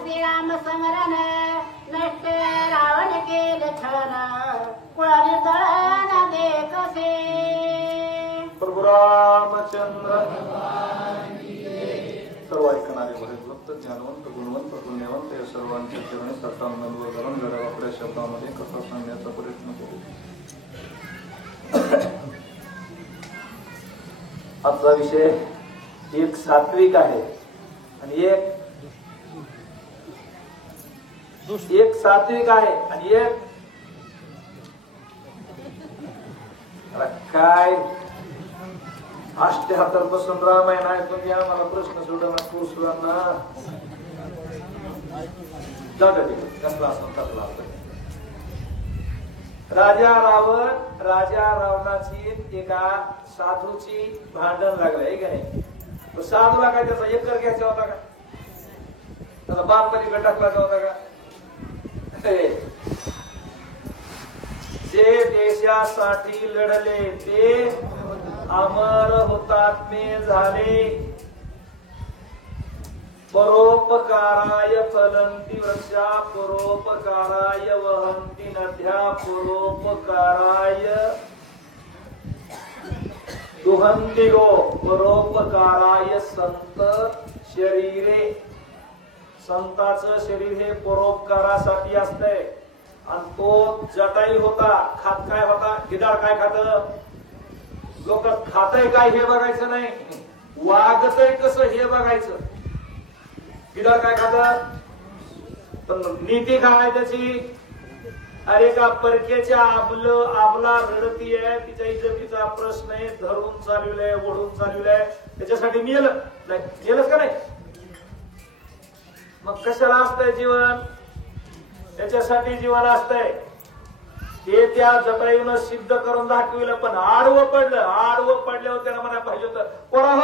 श्रीराम समरण नष्ट रावण केले छान कुळा निर्दळन दे कसे. प्रभू रामचंद्र सर्व ऐकणारे बरे भक्त ज्ञानवंत गुणवंत पुण्यवंत या सर्वांच्या चरणी सत्तावन्न करून जरा आपल्या शब्दामध्ये कथा सांगण्याचा प्रयत्न करू. आजचा विषय एक सात्विक आहे आणि एक सात्विक आहे आणि एक काय 78 पासून रामायण ऐकून घ्या. मला प्रश्न सोडवणार पुरुषांना कसला असं कसला राजा रावणाची एका साधूची भांडण लागलंय का नाही. साधूला काय त्याचा एकर घ्यायचा होता का, त्याचा बाप पलीकडे टाकला होता का. जे देशासाठी लढले ते अमर हुतात्मे झाले. परोपकाराय फलंती वृक्षा परोपकाराय वहंती नद्या परोपकाराय दुहंती गो परोपकाराय संत शरीरे. संताचं शरीर हे परोपकारासाठी असतंय आणि तो जटाई होता. खात काय होता, गिधाड काय खात, लोक खातय काय हे बघायचं नाही, वागतय कसं हे बघायचं. गिधाड काय खात, पण नीती काय त्याची. अरे का परकेच्या आबला रडती आहे, तिच्या इज्जतीचा प्रश्न आहे, धरून चालविलाय ओढून चालविलाय, त्याच्यासाठी मेलच का नाही. मग कशाला असतंय जीवन, त्याच्यासाठी जीवन असतंय. हे त्या जटायून सिद्ध करून दाखविलं. पण आडवं पडल्यावर त्याला म्हणायला पाहिजे होतं, कोणा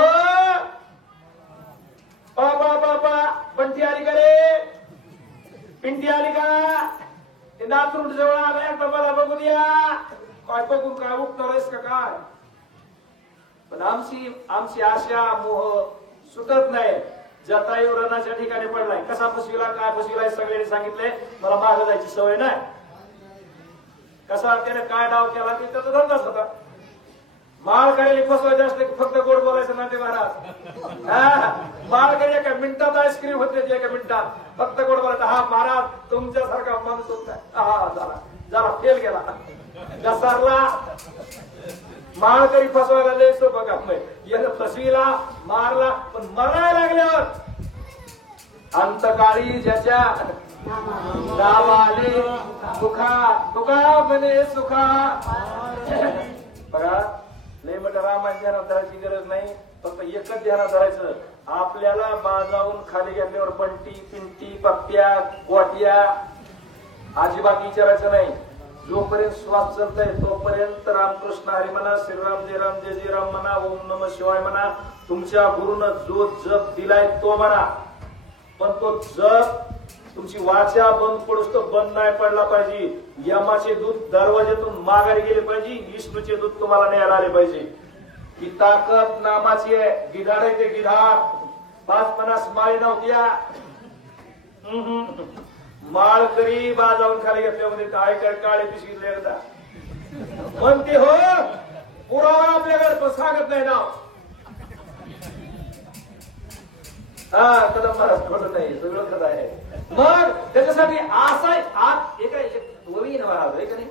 हो बाबा पंटी आली का रे, पिंटी आली का, ते नातरुंड जवळ आलाय मला बघू द्या. काय बघून काय उठणार आहेस का काय. पण आमची आशा मोह सुटत नाही. जटायू रणाच्या ठिकाणी पडलाय. कसा फसविला काय फसविलाय सगळ्यांनी सांगितलंय. मला मागे जायची सवय नाही. कसा त्याने काय डाव केला ते त्याचा धंदाच होता. माळ करेली फसवायचे असते फक्त गोड बोलायचं ना ते महाराज. माळ करे एका मिनिटात आईस्क्रीम होते, एका मिनिटात फक्त गोड बोलायचं. हा महाराज तुमच्यासारखा माणूस होता. हा जरा फेल गेला घसारला. माळकरी फसवायला लय सोपं काम आहे. यानं फसवीला मारला, पण मरायला लागल्यावर अंतकाळी ज्याच्या नावाले तुका म्हणे सुखा. बघा लय मोठं रामायण ध्यानात धरायची गरज नाही. फक्त एकच ध्यानात धरायचं, आपल्याला बाजावून खाली घेतल्यावर बंटी पिंटी पप्प्या गोट्या अजिबात विचारायचं नाही. जोपर्यंत श्वास चालतंय तोपर्यंत रामकृष्ण हरी म्हणा, श्रीराम जय जय राम म्हणा, ओम नमः शिवाय म्हणा. तुमच्या गुरुनं जो जप दिलाय तो म्हणा. पण तो जप तुमची वाचा बंद पडूस तो बंद नाही पडला पाहिजे. यमाचे दूत दरवाज्यातून माघारी गेले पाहिजे, विष्णूचे दूत तुम्हाला न्यायला आले पाहिजे. ही ताकद नामाची आहे. गिधाड आहे ते गिधाड. 50 माळी नव्हत्या. माळकरी बाजावून खाली घेतल्यामध्ये काय काय काळे पिशवीतले एकदा म्हणते हो. पुरावा आपल्याकडे पण सांगत नाही नाव. कदम महाराज खोट नाही, सगळं खरं आहे. मग त्याच्यासाठी असा महाराज आहे का नाही.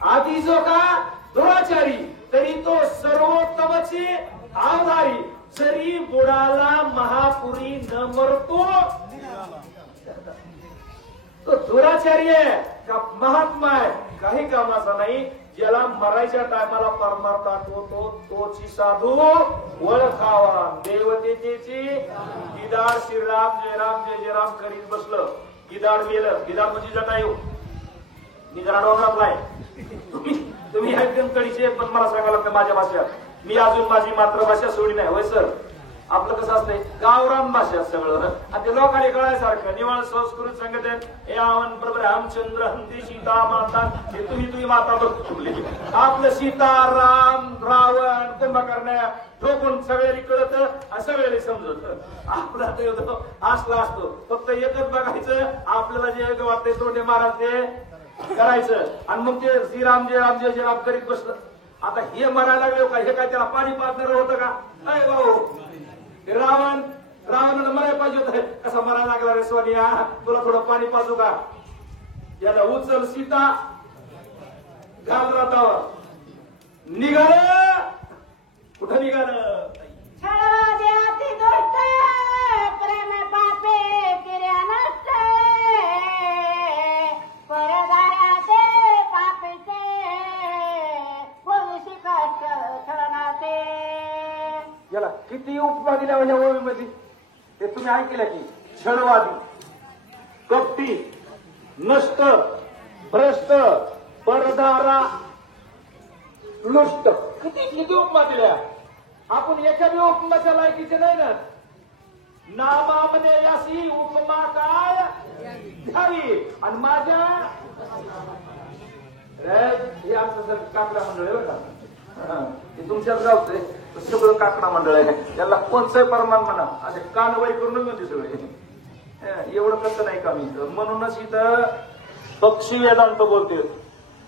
आधी जो का दुराचारी तरी तो सर्वोत्तमचे आधारी. जरी बुडाला महापुरी न मरतो तो दुराचारी आहे का महात्मा आहे काही कामाचा नाही. ज्याला मरायच्या टायमाला परमार्थात होतो तोची साधू ओळखावा. देवतेची गिधाड श्रीराम जय जय राम करीत बसलं. गिधाड मेलं. गिधाड म्हणजे जटायू. मी जरा डोंगरातलाय. तुम्ही एकदम कडीचे पण मला सांगायला लागतं माझ्या भाषेत. मी अजून माझी मातृभाषा सोडली नाही. होय सर, आपलं कसं असतंय गावरान भाषा सगळं आणि ते लोकांनी कळायसारखं निवळ संस्कृत सांगत हे आवन प्रभू रामचंद्र हंती सीता माता हे तुम्ही माता बघली आपलं सीता राम रावण कुंभकर्ण ठोकून सगळ्यांनी कळत आणि सगळ्यांनी समजत आपला ते असला असतो फक्त एकच बघायचं आपल्याला जे वाटतंय तोंडे महाराज ते करायचं आणि मग ते श्रीराम जय राम जय जय राम करीत बसलं आता हे मरायला लागले का हे काय त्याला पाणी पाजणार होतं का अय भाऊ रावणाला मरायला पाहिजे होत कसा मरायला लागला रे सोनिया तुला थोडं पाणी पाजू का याला उचल सीता घाल रथावर निघालं कुठं निघालं याला किती उपमा दिल्या या ओळीमध्ये ते तुम्ही ऐकलं की छळवादी कपटी नष्ट भ्रष्ट परदारा लुष्ट किती किती उपमा दिल्या आपण एखादी उपमाच्या लायकीचे नाही ना नामामध्ये अशी उपमा काय घ्यावी आणि माझ्या हे आमचं जर काकडा मंडळ आहे बरं का हे तुमच्याच गावचं आहे सगळं काकडा मंडळ आहे त्याला कोणचंही परमान म्हणा असे कानवाई करून म्हणते सगळे एवढं कसं नाही का मी म्हणूनच इथं पक्षी वेदांत बोलते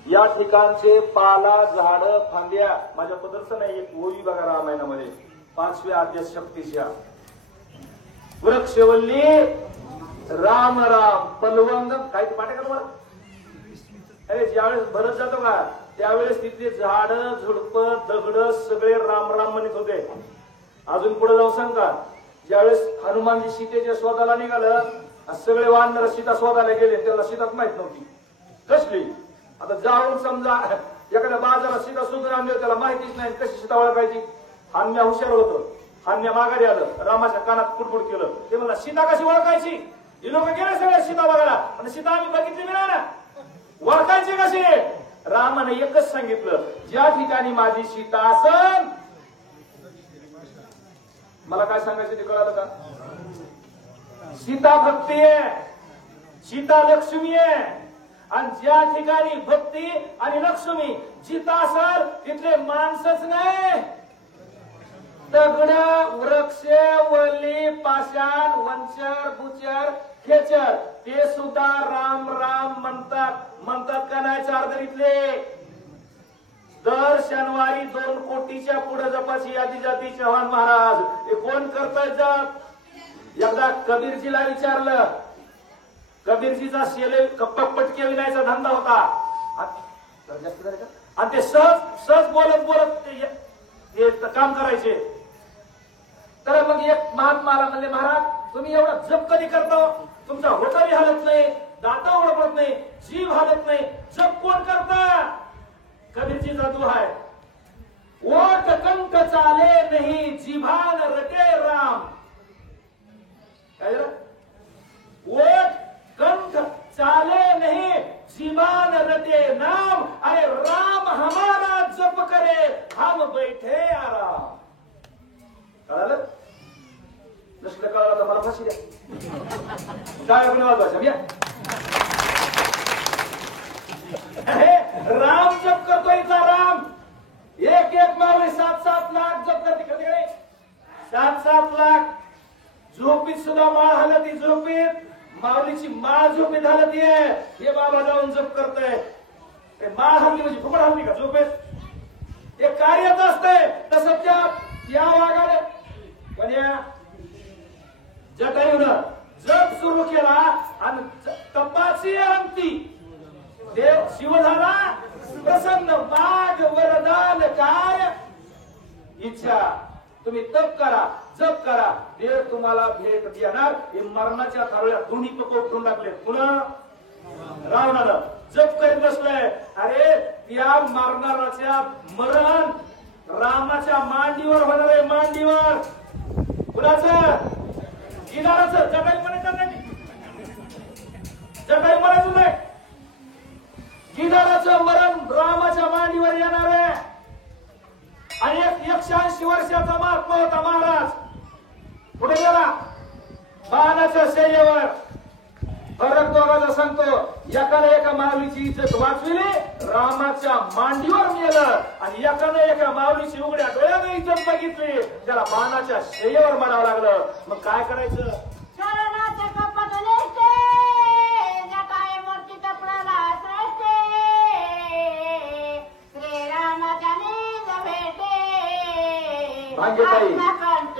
या ठिकाणचे पाला झाड फांद्या माझ्या पदरचं नाही एक ओवी बघा रामायणामध्ये 5व्या अध्याय शक्तीच्या वृक्षवल्ली राम राम पलवंग काय पाठ का तुम्हाला अरे ज्यावेळेस भरत जातो का त्यावेळेस तिथले झाड झुडप दगड सगळे राम राम म्हणत होते अजून पुढे जाऊ सांगा ज्यावेळेस हनुमानजी सीतेच्या शोधाला निघालं सगळे वानर सीता शोधायला गेले त्याला सीताच माहित नव्हती कसली आता जाऊन समजा एखाद्या बाजारात सीता शोधून आणली त्याला माहितीच नाही कशी सीता ओळखायची हान्या हुशार होतं हान्या माघारी आलं रामाच्या कानात कुडकुड केलं ते मला सीता कशी ओळखायची ही लोक गेले सगळे सीता बघायला आणि सीता आम्ही बघितली नाही ना ओळखायची कशी रामाने एकच सांगितलं ज्या ठिकाणी माझी सीता असन मला काय सांगायचं ते कळालं का सीता भक्ती आहे सीता लक्ष्मी आहे आणि ज्या ठिकाणी भक्ती आणि लक्ष्मी जिथं असल तिथले माणसच नाही दगड वृक्ष वल्ली पाषाण वंचर बुचर खेचर ते सुद्धा राम राम म्हणतात का नाही चारदरीतले दर शनिवारी 2 कोटीच्या पुढे जपाची यादी जाती चव्हाण महाराज हे कोण करतय जप एकदा कबीरजीला विचारलं कबीरजीचा शेले पटके विनायचा धंदा होता आणि ते सहज बोलत ते काम करायचे तर मग एक महात्माला म्हणले महाराज तुम्ही एवढा जप कधी करता तुमचा होटाही हालत नाही दाता ओळखत नाही जीव हालत नाही जप कोण करता कबीरजीचा दुहा आहे ओठ कंठ चाले नाही जिभान रटे राम काय ओठ कंठ चाले नहीं जीवान रटे नाम अरे राम हमारा जप करे हम बैठे आराम कळालं नसलं कळालं तर मला फाशी द्या काय आपण वाजवायचं घ्या राम जप करतोय राम एक मावळे 7-7 लाख जप करते कधी 7-7 लाख झोपीत सुद्धा माळ हलती झोपीत माऊलीची माळ झोपेत हलती आहे हे बाबा जाऊन जप करताय ते माळ हलली म्हणजे फुकट हलली का झोपेत हे कार्यच असतंय तसं त्या वागाने पण या जटायूनं जप सुरू केला आणि तपाची अंती देव शिव झाला प्रसन्न वाघ वरदान काय इच्छा तुम्ही तप करा जप करा देव तुम्हाला भेट देणार हे मरणाच्या थारोळ्या दोन्ही पकवून टाकले पुन्हा रावणानं जप करीत बसलाय अरे त्या मारणाराच्या मरण रामाच्या मांडीवर होणार आहे मांडीवर कुणाचं गिधाराचं जटाई म्हणायचं नाही जटाई म्हणायचं नाही गिधाराचं मरण रामाच्या मांडीवर येणार आहे आणि 180 वर्षाचा महात्मा होता महाराज सांगतो एकाने एका माऊलीची इज्जत वाचविली रामाच्या मांडीवर मेलं आणि एकाने एका माऊलीची उघड्या डोळ्याने इज्जत बघितली त्याला बाणाच्या शेयेवर मारावं लागलं. मग काय करायचं? शरणाच्या कपात नेसते, जटाय मूर्ती कपडाला श्रेष्ठे, श्रीरामाच्या निज भेटे भाग्यताई. आत्मा कंठ